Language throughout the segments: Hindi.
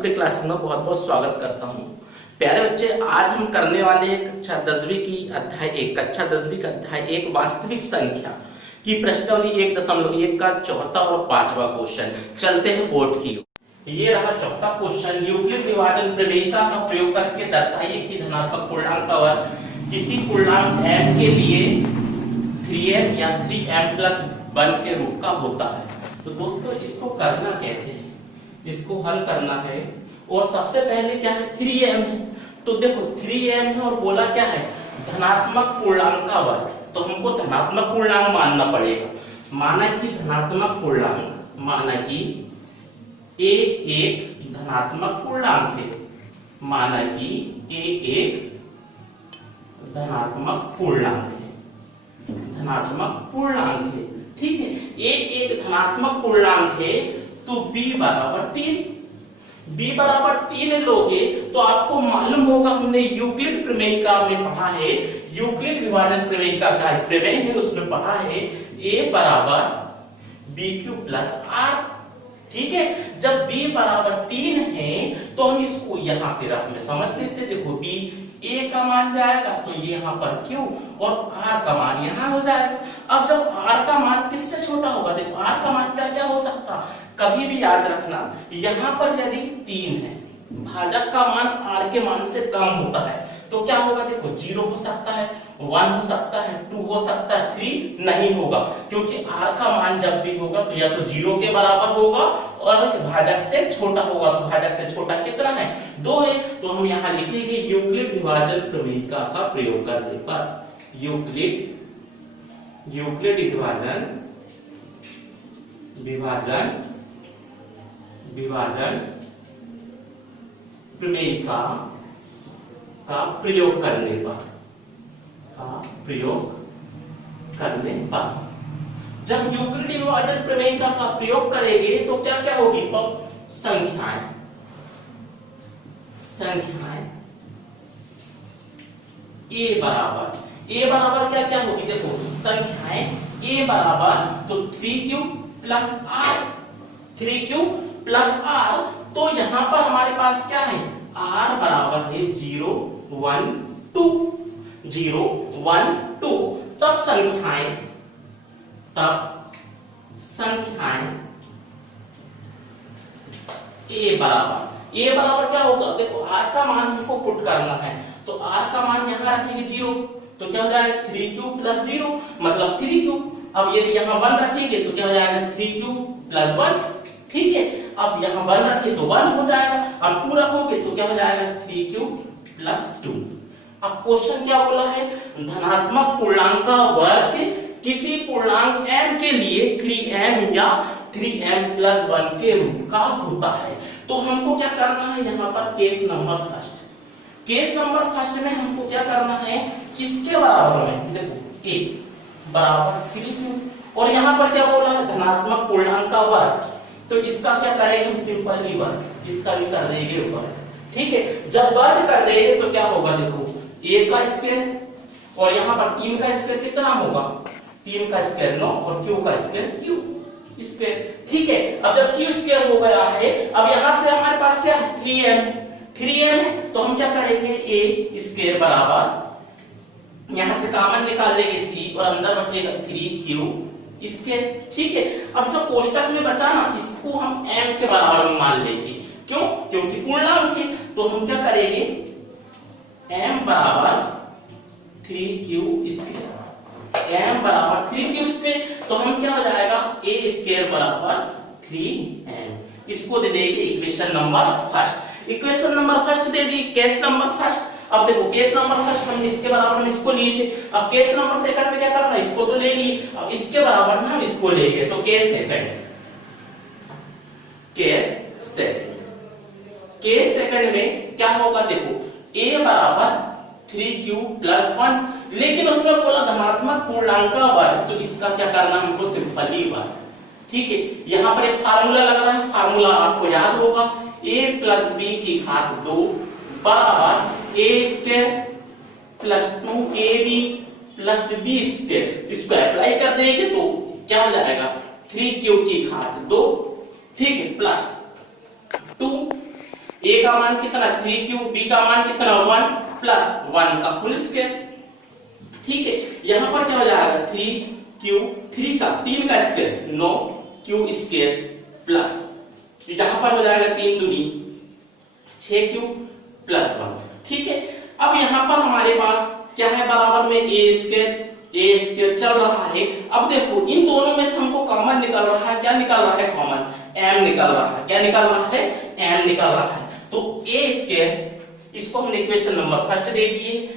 सबके क्लास में बहुत बहुत स्वागत करता हूँ। प्यारे बच्चे, आज हम करने वाले हैं कक्षा 10वीं की अध्याय 1 कक्षा 10वीं का अध्याय 1 वास्तविक संख्या की प्रश्नावली 1.1 का चौथा और पांचवा क्वेश्चन। चलते हैं बोर्ड की। ये रहा चौथा क्वेश्चन। यूक्लिड विभाजन प्रमेयिका का प्रयोग करके दर्शाइए कि धनात्मक पूर्णांक का वर्ग किसी पूर्णांक m के लिए 3m या 3m+1 के रूप का होता है। तो दोस्तों, इसको करना कैसे है, इसको हल करना है। और सबसे पहले क्या है, 3m है। तो देखो 3m है और बोला क्या है, धनात्मक पूर्णांक का वर्ग। तो हमको धनात्मक पूर्णांक मानना पड़ेगा। माना कि धनात्मक पूर्णांक, माना कि a एक धनात्मक पूर्णांक है, माना कि a एक धनात्मक पूर्णांक है, धनात्मक पूर्णांक है। ठीक है, a एक धनात्मक पूर्णांक है तो b बराबर 3। b बराबर 3 लोगे तो आपको मालूम होगा, हमने यूक्लिड प्रमेयिका में पढ़ा है, यूक्लिड विभाजन प्रमेयिका का प्रमेय है, उसमें पढ़ा है a बराबर b³ + r। ठीक है, जब b बराबर 3 है तो हम इसको यहाँ पे रख में समझ लेते। देखो b a का मान जाएगा तो ये यहाँ पर q और r का मान यहाँ हो जाएगा। अब जब r का मान किससे छोटा होगा, देखो r का मान क्या हो सकता, कभी भी याद रखना, यहाँ पर यदि 3 है, भाजक का मान r के मान से कम होता है तो क्या होगा, देखो 0 हो सकता है, 1 हो सकता है, 2 हो सकता है, 3 नहीं होगा, क्योंकि r का मान जब भी होगा तो या तो 0 के बराबर होगा और भाजक से छोटा होगा। तो भाजक से छोटा कितना है, 2 है। तो हम यहाँ लिखेंगे यूक्लिड विभाजन प्रमेयिका का प्रयोग करने पर, यूक्लिड विभाजन प्रमेयिका का प्रयोग करने पर, जब यूक्लिड विभाजन प्रमेयिका का प्रयोग करेंगे तो क्या क्या होगी, तो संख्याएं a बराबर क्या क्या होगी, देखो संख्याएं a बराबर तो 3q + r। तो यहां पर हमारे पास क्या है, r बराबर है 0 1 2। तब संख्याएं a बराबर क्या होगा, देखो r का मान हमको पुट करना है तो r का मान यहाँ रखेंगे 0, तो क्या हो जाएगा 3q + 0 मतलब 3q। अब यदि यहाँ 1 रखेंगे तो क्या हो जाएगा 3q + 1। ठीक है, अब यहाँ 1 रखे तो 1 हो जाएगा, अब 2 रखोगे तो क्या हो जाएगा 3q + 2। अब क्वेश्चन क्या बोला है, धनात्मक पूर्णांक का वर्ग किसी पूर्णांक m के लिए 3m या 3m+1 के रूप का होता है। तो हमको क्या करना है, यहाँ पर केस नंबर फर्स्ट में हमको क्या करना है, इसके बराबर में देखो a बराबर 3q और यहाँ पर क्या बोला है, धनात्मक पूर्णांक का वर्ग। तो इसका क्या करेंगे हम, सिंपली वर्ग, इसका भी कर देंगे वर्ग। ठीक है, जब वर्ग कर देंगे तो क्या होगा, देखो a का स्क्वायर और यहाँ पर 3 का स्क्वायर कितना होगा, 3 का स्क्वायर 9 और q का स्क्वायर q स्क्वायर। ठीक है, अब जब q स्क्वायर हो गया है, अब यहाँ से हमारे पास क्या है, 3m है, तो हम क्या करेंगे, a स्क्वायर बराबर यहाँ से कॉमन निकाल लेंगे 3 और अंदर बचेगा 3q स्क्वायर। ठीक है, अब जो कोष्टक में बचा ना, इसको हम m के बराबर में मान लेंगे। क्यों, क्योंकि पूर्णांक है। तो हम क्या करेंगे, m बराबर 3q स्क्वायर, तो हम क्या हो जाएगा, a स्क्वायर बराबर 3m। इसको दे देंगे equation number first they the, case number first. अब देखो केस नंबर फर्स्ट हम इसके बराबर में इसको लिए थे, अब केस नंबर सेकंड में क्या करना, इसको तो ले लिए, अब इसके बराबर में हम इसको लेंगे। तो केस सेकंड में क्या होगा, देखो a बराबर 3q + 1, लेकिन उसमें बोला धनात्मक पूर्णांक का वर्ग, तो इसका क्या करना हमको, सिंपली वर्ग। ठीक है, यहाँ पर एक फार्मूला लग रहा है, फार्मूला आपको याद होगा, a + b की घात 2 बराबर a square + 2ab + b square. इसको अप्लाई कर देंगे तो क्या हो जाएगा, 3q की घात 2। ठीक है, + 2 ए का मान कितना 3q, बी का मान कितना 1 प्लस 1 का होल स्क्वायर। ठीक है, यहां पर क्या हो जाएगा 3q 3 का 3 का स्क्वायर 9q स्क्वायर प्लस यहां पर हो जाएगा 3 दूनी 6q प्लस 1। ठीक है, अब यहां पर हमारे पास क्या है बराबर में ए स्क्वायर चल रहा है। अब देखो इन दोनों में से हमको कॉमन निकल रहा है, क्या निकल रहा है कॉमन, m निकल रहा है। क्या निकल रहा है, m निकल रहा है। तो a स्क्वायर इसको हमने इक्वेशन नंबर फर्स्ट दे दिए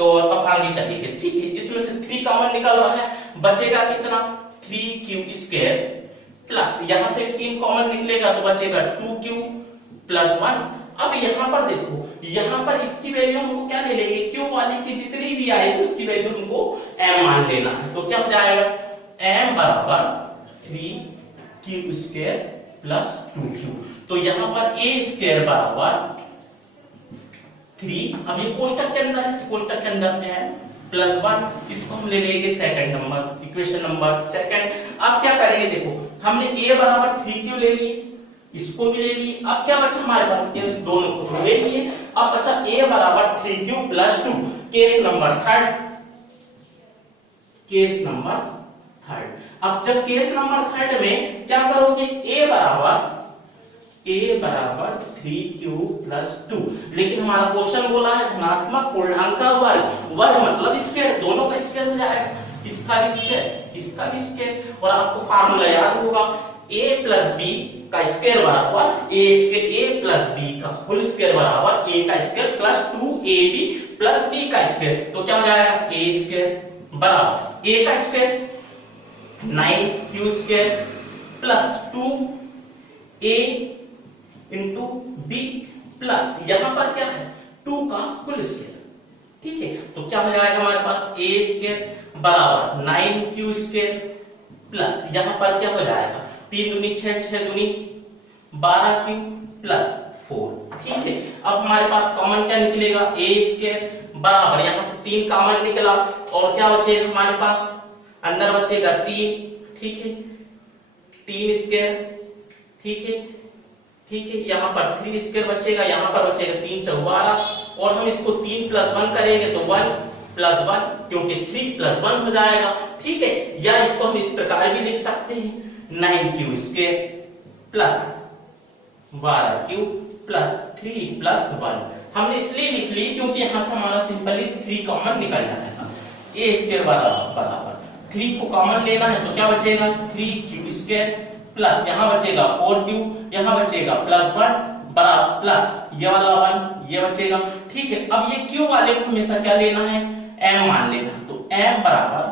और अब आगे चलेंगे। ठीक है, इसमें से 3 कॉमन निकल रहा है, बचेगा कितना 3q स्क्वायर प्लस यहां से 3 कॉमन निकलेगा तो बचेगा 2q प्लस 1। अब यहां पर देखो, यहां पर इसकी वैल्यू हमको क्या ले लेंगे, q वाली की जितनी भी आएगी उसकी वैल्यू हमको m मान लेना है। तो क्या हो जाएगा m बराबर 3q स्क्वायर प्लस 2q। तो यहां पर a स्क्वायर बराबर 3, अब ये कोष्टक के अंदर है, कोष्टक के अंदर m प्लस 1, इसको हम ले लेंगे second number, equation number second. अब क्या करेंगे, देखो हमने a बराबर 3q ले लिए, इसको भी ले लिए। अब क्या बचा हमारे पास, इस दोनों को ले लिए। अब बचा a बराबर 3q plus 2, case number third, case number third. अब जब केस नंबर थर्ड में क्या करोगे, a बराबर 3q प्लस 2, लेकिन हमारा क्वेश्चन बोला है धनात्मक पूर्णांक का वर्ग, वर्ग मतलब स्क्वायर, दोनों का स्क्वायर हो जाएगा, इसका भी स्क्वायर इसका भी स्क्वायर। और आपको फार्मूला याद होगा a प्लस b का स्क्वायर बराबर a square, a plus b का होल स्क्वायर बराबर a का square plus 2ab plus b का स्क्वायर। तो क्या हो जाएगा a स्क्वायर बराबर a का square 9q square plus 2a into b plus यहां पर क्या है 2 का होल स्क्वायर। ठीक है, तो क्या हो जाएगा हमारे पास a स्क्वायर बराबर 9q स्क्वायर प्लस यहां पर क्या हो जाएगा 3 दूनी 6, 6 दूनी 12q प्लस 4। ठीक है, अब हमारे पास कॉमन क्या निकलेगा, a स्क्वायर बराबर यहां से 3 कॉमन निकला और क्या बचेगा हमारे पास, अंदर बचेगा 3। ठीक है, 3 स्क्वायर। ठीक है, ठीक है, यहां पर 3 स्क्वायर बचेगा, यहां पर बचेगा 3 × 14 और हम इसको 3 + 1 करेंगे तो 1 + 1 क्योंकि 3 + 1 हो जाएगा। ठीक है, या इसको हम इस प्रकार भी लिख सकते हैं 9q square plus 12q plus 3 + 1। हमने इसलिए लिख ली क्योंकि यहां से हमारा सिंपली 3 कॉमन निकल जाएगा। a स्क्वायर बराबर 3 को कॉमन लेना है तो क्या बचेगा 3q स्क्वायर प्लस यहां बचेगा 4q, यहां बचेगा प्लस 1 बराबर प्लस ये वाला 1 ये बचेगा। ठीक है, अब ये q वाले को हमेशा क्या लेना है m मान लेना, तो m बराबर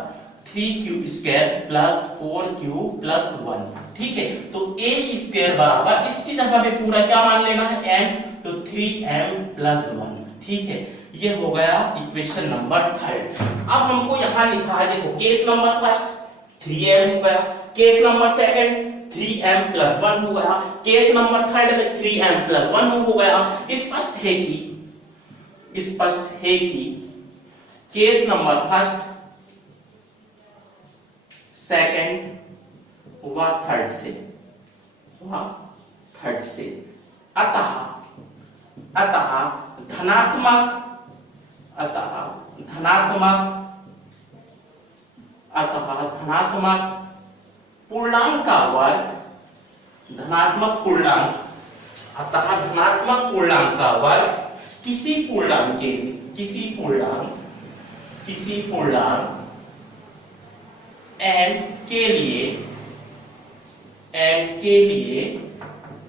3q square plus 4q plus 1। ठीक है, तो a स्क्वायर बराबर इसकी जगह पे पूरा क्या मान लेना है m, तो 3m प्लस 1। ठीक है, ये हो गया इक्वेशन नंबर थर्ड। अब हमको यहां लिखा है देखो केस नंबर फर्स्ट 3m हो गया, case number second 3m plus 1 हो गया, केस नंबर थर्ड में 3m प्लस 1 हो गया। स्पष्ट है कि केस नंबर फर्स्ट सेकंड व थर्ड से अतः धनात्मक पूर्णांक का वर्ग, धनात्मक पूर्णांक का वर्ग किसी पूर्णांक m के लिए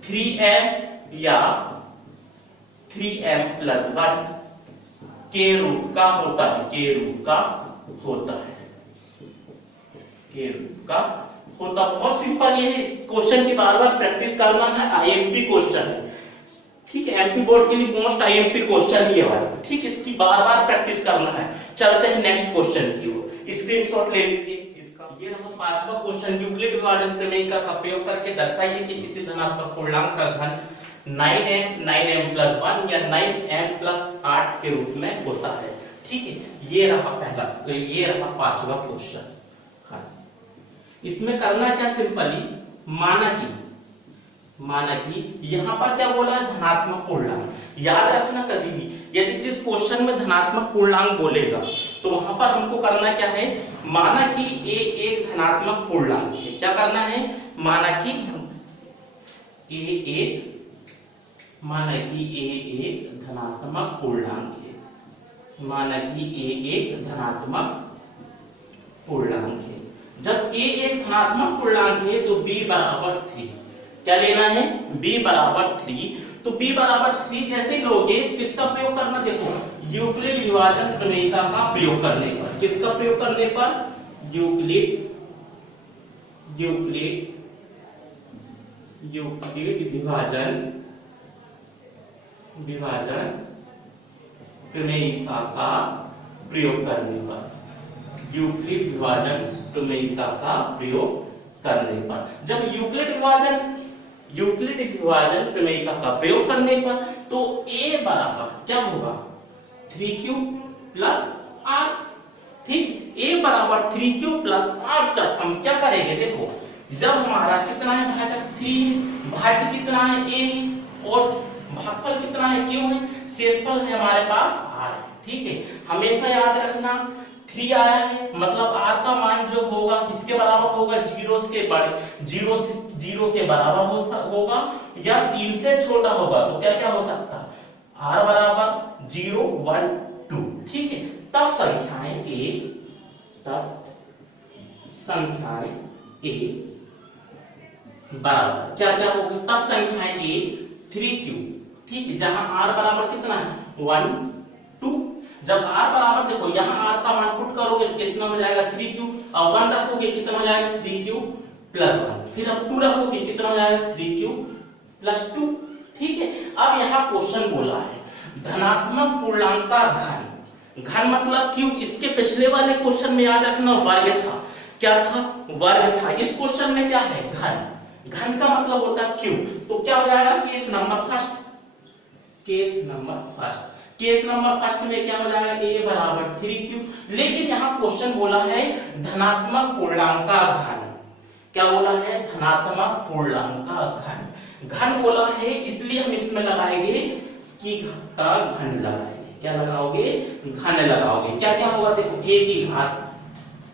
3m या 3m प्लस 1 के रूप का होता है। बहुत सिंपल ये है, इस क्वेश्चन की बार बार प्रैक्टिस करना है, आईएमपी क्वेश्चन है। ठीक है, एमपी बोर्ड के लिए मोस्ट आईएमपी क्वेश्चन ही है वाला। ठीक, इसकी बार बार प्रैक्टिस करना है। चलते हैं नेक्स्ट क्वेश्चन की ओर, स्क्रीनशॉट ले लीजिए इसका। ये रहा पांचवा क्वेश्चन, यूक्लिड विभाजन प्रमेय का प्रयोग करके दर्शाइए कि किसी धनात्मक पूर्णांक का घन 9m प्लस 1 या 9m प्लस 8 के रूप में होता है। ठीक है, ये रहा पांचवा क्वेश्चन। इसमें करना क्या, सिंपली माना कि यहाँ पर क्या बोला है, धनात्मक पूर्णांक। याद रखना कभी भी यदि जिस क्वेश्चन में धनात्मक पूर्णांक बोलेगा तो वहां पर हमको करना क्या है, माना कि ए एक धनात्मक पूर्णांक है। क्या करना है, माना कि ए एक धनात्मक पूर्णांक है। माना कि ए एक धनात्मक पूर्णांक है। जब ए एक धनात्मक पूर्णांक है तो b बराबर 3। क्या लेना है, b बराबर 3। तो b बराबर 3 जैसे लोगे किसका प्रयोग करना, देखो यूक्लिड विभाजन प्रमेयिका का प्रयोग करने पर। किसका प्रयोग करने पर, यूक्लिड विभाजन प्रमेयिका का प्रयोग करने पर। यूक्लिड विभाजन प्रमेयिका का प्रयोग करने पर। जब यूक्लिड विभाजन प्रमेयिका का प्रयोग करने पर तो a बराबर क्या होगा, 3q प्लस r। ठीक, a बराबर 3q प्लस r। जब हम क्या करेंगे, देखो जब हमारा कितना है, भाजक 3 है, भाज्य कितना है, a है, और भागफल कितना है, q है, शेषफल है हमारे पास r है। ठीक है, हमेशा याद रखना 3 आया है मतलब r का मान जो होगा किसके बराबर होगा, 0 के बराबर होगा या 3 से छोटा होगा। तो क्या क्या हो सकता है, r बराबर 0 1 2। ठीक है, तब संख्याएं a बराबर क्या क्या होगी, तब संख्याएं a 3q। ठीक है, जहां r बराबर कितना है 1 2। जब r बराबर, देखो यहाँ r का मान पुट करोगे तो कितना हो जाएगा 3q, और 1 रखोगे कितना हो जाएगा 3q प्लस 1, फिर अब 2 रखोगे कितना हो जाएगा 3q प्लस 2। ठीक है, अब यहाँ क्वेश्चन बोला है धनात्मक पूर्णांक का घन। घन मतलब q। इसके पिछले वाले क्वेश्चन में याद रखना वर्ग था। क्या था, वर्ग था। इस क्वेश्चन में क्या है, घन। घन का मतलब होता है q। तो क्या हो जाएगा, केस नंबर फर्स्ट में क्या हो जाएगा, a बराबर 3q। लेकिन यहाँ क्वेश्चन बोला है धनात्मक पूर्णांक का घन। क्या बोला है, धनात्मक पूर्णांक का घन। घन बोला है इसलिए हम इसमें लगाएंगे कि का घन लगाएंगे। क्या लगाओगे, घन लगाओगे। क्या क्या होगा, देखो a की घात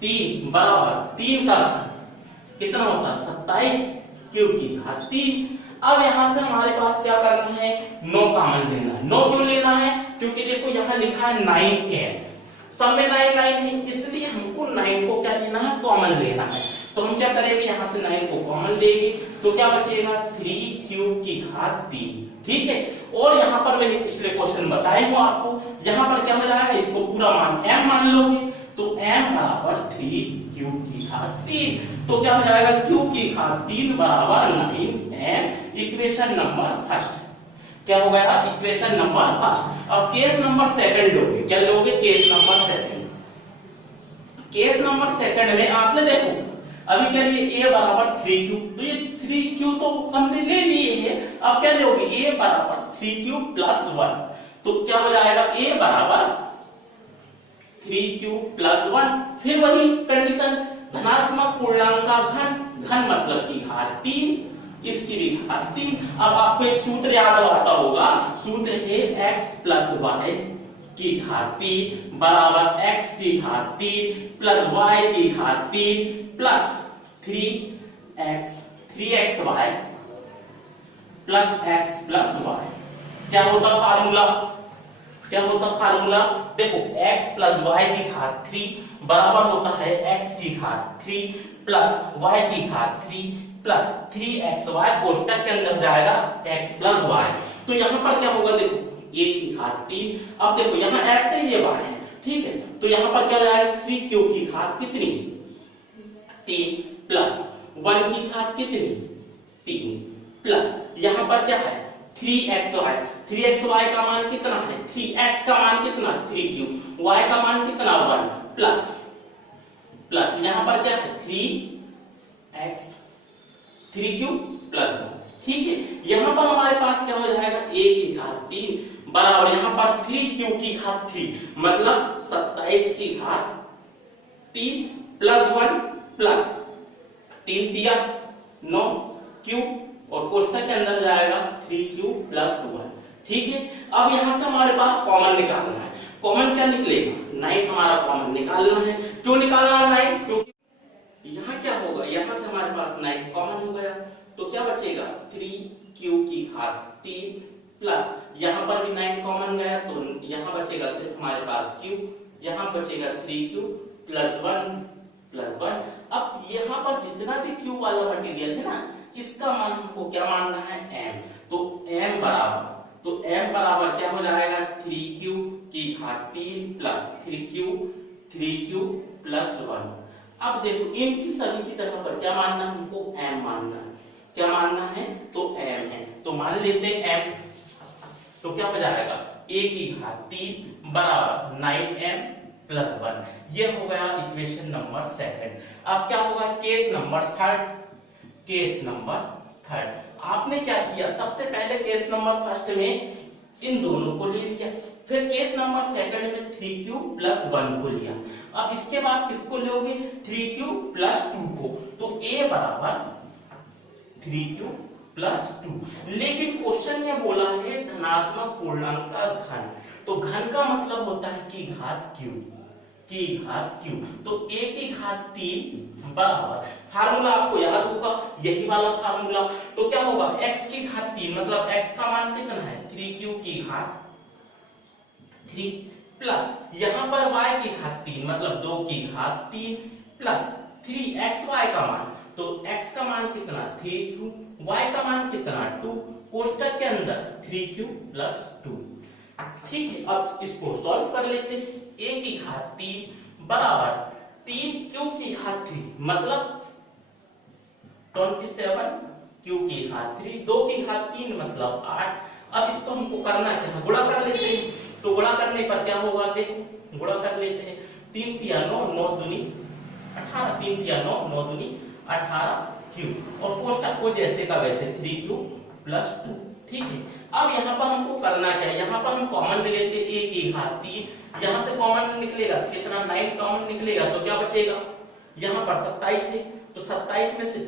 3 बराबर 3 का घन कितना होता है 27, q की घात 3। अब यहां से हमारे पास क्या करना है, 9 कॉमन लेना है। 9 क्यों लेना है, क्योंकि देखो यहाँ लिखा है 9n, सब में 9 है, इसलिए हमको 9 को क्या लेना है, कॉमन लेना है। तो हम क्या करेंगे, यहाँ से 9 को कॉमन लेंगे तो क्या बचेगा 3q की घात 3। ठीक है, और यहाँ पर मैंने पिछले क्वेश्चन बताए हूँ आपको, यहाँ पर क्या हो जाएगा, इसको पूरा मान m मान लोगे तो m बराबर 3q की घात 3। तो क्या हो जाएगा, q की घात 3 बराबर 9m। इक्वेशन नंबर फर्स्ट क्या हो गया, इक्वेशन नंबर फर्स्ट। अब केस नंबर सेकंड लोगे। क्या लोगे, case number second. Case number second में आपने देखो अभी क्या लिए, a बराबर 3q। तो ये 3q तो हमने ले लिए है। अब क्या लोगे, a बराबर 3q प्लस 1। तो क्या हो जाएगा, a बराबर 3q प्लस 1। फिर वही कंडीशन, धनात्मक पूर्णांक का घन। घन मतलब की घात 3, इसकी भी घात 3। अब आपको एक सूत्र याद आता होगा, सूत्र है x प्लस वाई की घात 3 बराबर x की घात 3 प्लस y की घात 3 plus 3xy plus x plus y। क्या होता फार्मूला, देखो x प्लस y की घात 3 बराबर होता है x की घात 3 प्लस y की घात 3 प्लस 3xy कोष्टक के अंदर जाएगा x प्लस y। तो यहाँ पर क्या होगा, देखो a की घात 3। अब देखो यहाँ x है, ये y है। ठीक है, तो यहाँ पर क्या जाएगा, 3q की घात कितनी 3 प्लस 1 की घात कितनी 3 प्लस यहाँ पर क्या है 3xy। 3xy का मान कितना है, 3x का मान कितना 3q, y का मान कितना 1 प्लस यहाँ पर क्या है 3q प्लस 1। ठीक है, यहाँ पर हमारे पास क्या हो जाएगा, a की घात 3 बराबर यहाँ पर 3q की घात 3 मतलब 27 की घात 3 प्लस 1 प्लस 3 दिया 9q और कोष्टक के अंदर जाएगा 3q प्लस 1। ठीक है, अब यहां से हमारे पास कॉमन निकालना है। कॉमन क्या निकलेगा? 9 हमारा कॉमन निकालना है। क्यों निकालना है 9? क्योंकि यहाँ क्या होगा, यहाँ से हमारे पास 9 कॉमन हो गया, तो क्या बचेगा 3q की घात 3 प्लस यहाँ पर भी 9 कॉमन गया, तो यहाँ बचेगा सिर्फ हमारे पास q, यहाँ बचेगा 3q प्लस 1। अब यहाँ पर जितना भी q वाला मटेरियल है ना, इसका मान हमको क्या मानना है? m। तो m बराबर क्या हो जाएगा? 3q की घात 3 प्लस 3q प्लस 1। अब देखो इनकी सभी की जगह पर क्या मानना है हमको? m मानना है। क्या मानना है? तो m है, तो मान लेते हैं m। तो क्या हो जाएगा? a की घात 3 बराबर 9m प्लस 1। ये हो गया इक्वेशन नंबर सेकंड। अब क्या होगा? Case number third. आपने क्या किया? सबसे पहले केस नंबर फर्स्ट में इन दोनों को ले लिया, फिर केस नंबर सेकंड में 3q प्लस 1 को लिया। अब इसके बाद किसको लोगे? 3q प्लस 2 को। तो a बराबर 3q प्लस 2। लेकिन क्वेश्चन में बोला है धनात्मक पूर्णांक का घन, तो घन का मतलब होता है की घात q। तो a की घात 3 बराबर, फार्मूला आपको याद होगा यही वाला फार्मूला। तो क्या होगा? x की घात 3 मतलब x का मान कितना है? 3q की घात 3 प्लस यहाँ पर y की घात 3 मतलब 2 की घात 3 प्लस 3xy का मान, तो x का मान कितना? 3q, y का मान कितना? 2, कोष्टक के अंदर 3q प्लस 2। ठीक है, अब इसको सॉल्व कर लेते हैं। a की घात 3 बराबर 3q की घात 3 मतलब 27, q की घात 3, 2 की घात 3 मतलब 8। अब इसको हमको करना क्या है? गुणा कर लेते हैं। तो गुणा करने पर क्या होगा? देखो गुणा कर लेते हैं। 3 तिया 9, 9 दूनी 18, 3 तिया 9, 9 दूनी 18q, और कोष्टक को जैसे का वैसे 3q प्लस 2। ठीक है, अब यहाँ पर हमको करना क्या है? यहाँ पर हम कॉमन ले लेते a की घात 3, यहाँ से कॉमन निकलेगा कितना? 9 कॉमन निकलेगा, तो क्या बचेगा? यहाँ पर 27 है, तो 27 में से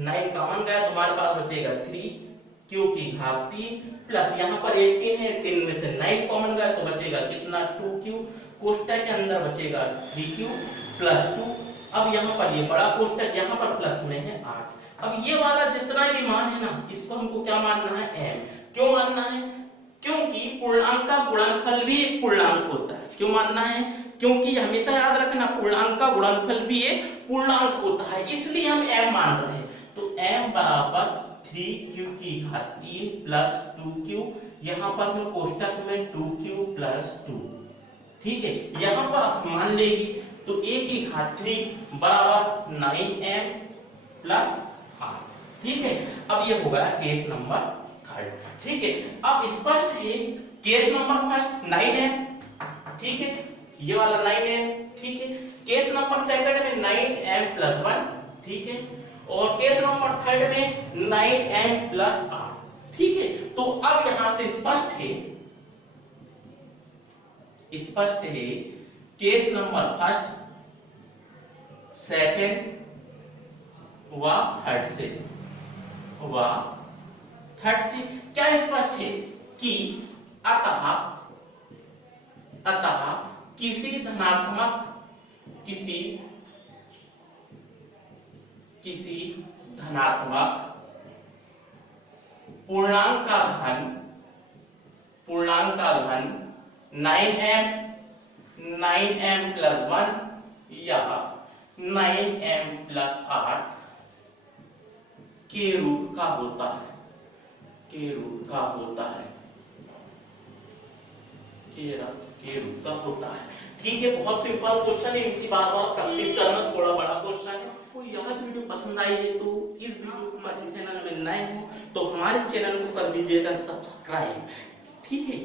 9 कॉमन गया, तो हमारे पास बचेगा 3q की घात 3 प्लस यहाँ पर 18 है, 18 में से 9 कॉमन गया, तो बचेगा कितना? 2q, कोष्टक के अंदर बचेगा 3q प्लस 2। अब यहाँ पर ये बड़ा कोष्टक, यहाँ पर प्लस में है 8। अब ये वाला जितना भी मान है ना, इसको हमको क्या मानना है? m। क्यों मानना है? क्योंकि पूर्णांक का गुणनफल भी एक पूर्णांक होता है। क्यों मानना है? क्योंकि हमेशा याद रखना पूर्णांक का गुणनफल भी एक पूर्णांक होता है, इसलिए हम m मान रहे हैं। तो m बराबर 3q की घात 3 प्लस 2q, यहाँ पर हम कोष्टक में 2q प्लस 2। ठीक है, यहाँ पर आप मान लेंगे तो a की घात 3 बराबर 9m प्लस 8। ठीक है, अब ये हो गया केस नंबर थर्ड। ठीक है, अब स्पष्ट है केस नंबर फर्स्ट 9m, ठीक है, ये वाला 9m। ठीक है, केस नंबर सेकंड में 9m प्लस 1। ठीक है, और केस नंबर थर्ड में 9m प्लस 8। ठीक है, तो अब यहां से स्पष्ट है केस नंबर फर्स्ट, सेकंड व थर्ड से क्या स्पष्ट है कि अतः किसी धनात्मक पूर्णांक का घन 9m प्लस 1 या 9m प्लस 8 के रूप का होता है। के रूप का होता है। ठीक है, बहुत सिंपल क्वेश्चन है, इनकी बार बार प्रैक्टिस करना थोड़ा बड़ा क्वेश्चन है। कोई यह वीडियो पसंद आई है तो इस वीडियो को हमारे चैनल में नए हो तो हमारे चैनल को कर दीजिएगा सब्सक्राइब। ठीक है,